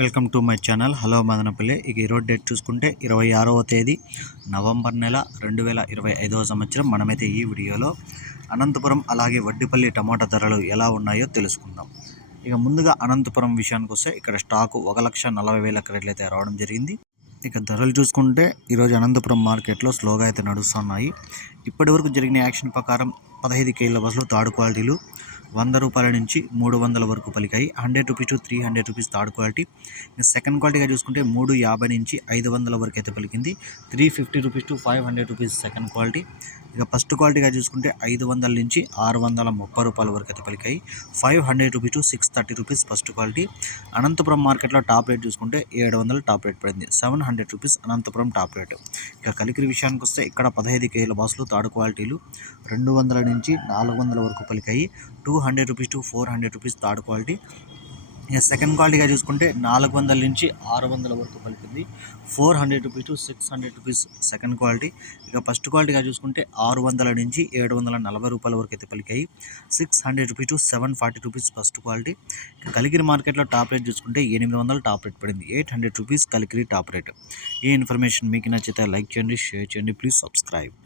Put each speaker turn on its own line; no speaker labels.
Welcome to my channel. Hello Madanapalle. ఇక ఈరోజు date చూసుకుంటే ఇరవై ఆరవ తేదీ నవంబర్ నెల రెండు వేల ఇరవై ఐదవ సంవత్సరం. మనమైతే ఈ వీడియోలో అనంతపురం అలాగే వడ్డిపల్లి టమాటా ధరలు ఎలా ఉన్నాయో తెలుసుకుందాం. ఇక ముందుగా అనంతపురం విషయానికి వస్తే ఇక్కడ స్టాకు ఒక లక్ష నలభై వేల క్రెడిట్లు అయితే రావడం జరిగింది. ఇక ధరలు చూసుకుంటే ఈరోజు అనంతపురం మార్కెట్లో స్లోగా అయితే నడుస్తున్నాయి. ఇప్పటివరకు జరిగిన యాక్షన్ ప్రకారం పదహైదు కేజీల బస్సులు థర్డ్ క్వాలిటీలు వంద రూపాయల నుంచి మూడు వందల వరకు పలికాయి. Hundred rupees to three hundred rupees third quality. Second క్వాలిటీగా చూసుకుంటే మూడు యాభై నుంచి ఐదు వందల వరకు అయితే పలికింది. Three fifty rupees to five hundred rupees second quality. ఇక ఫస్ట్ క్వాలిటీగా చూసుకుంటే ఐదు వందల నుంచి ఆరు వందల ముప్పై రూపాయల వరకు అయితే పలికాయి. Five hundred rupees to six thirty rupees first quality. Anantapur మార్కెట్లో టాప్ రేట్ చూసుకుంటే ఏడు వందల టాప్ రేట్ పడింది. Seven hundred rupees Anantapur top rate. ఇక కలికిరి విషయానికి వస్తే ఇక్కడ పదహైదు కేజీల బాసులు థర్డ్ క్వాలిటీలు రెండు వందల నుంచి నాలుగు వందల వరకు పలికాయి. Two hundred rupees to four hundred rupees third quality. Second క్వాలిటీగా చూసుకుంటే నాలుగు వందల నుంచి ఆరు వందల వరకు పలికింది. Four hundred rupees to six hundred rupees second quality ఇక ఫస్ట్ క్వాలిటీగా చూసుకుంటే ఆరు వందల నుంచి ఏడు వందల నలభై రూపాయల వరకు అయితే పలికాయి. Six hundred rupees to seven forty rupees first quality ఇక కలికిరి మార్కెట్లో టాప్ రేట్ చూసుకుంటే ఎనిమిది వందల టాప్ రేట్ పడింది. Eight hundred rupees Kalikiri top rate ఈ ఇన్ఫర్మేషన్ మీకు నచ్చితే లైక్ చేయండి షేర్ చేయండి ప్లీజ్ సబ్స్క్రైబ్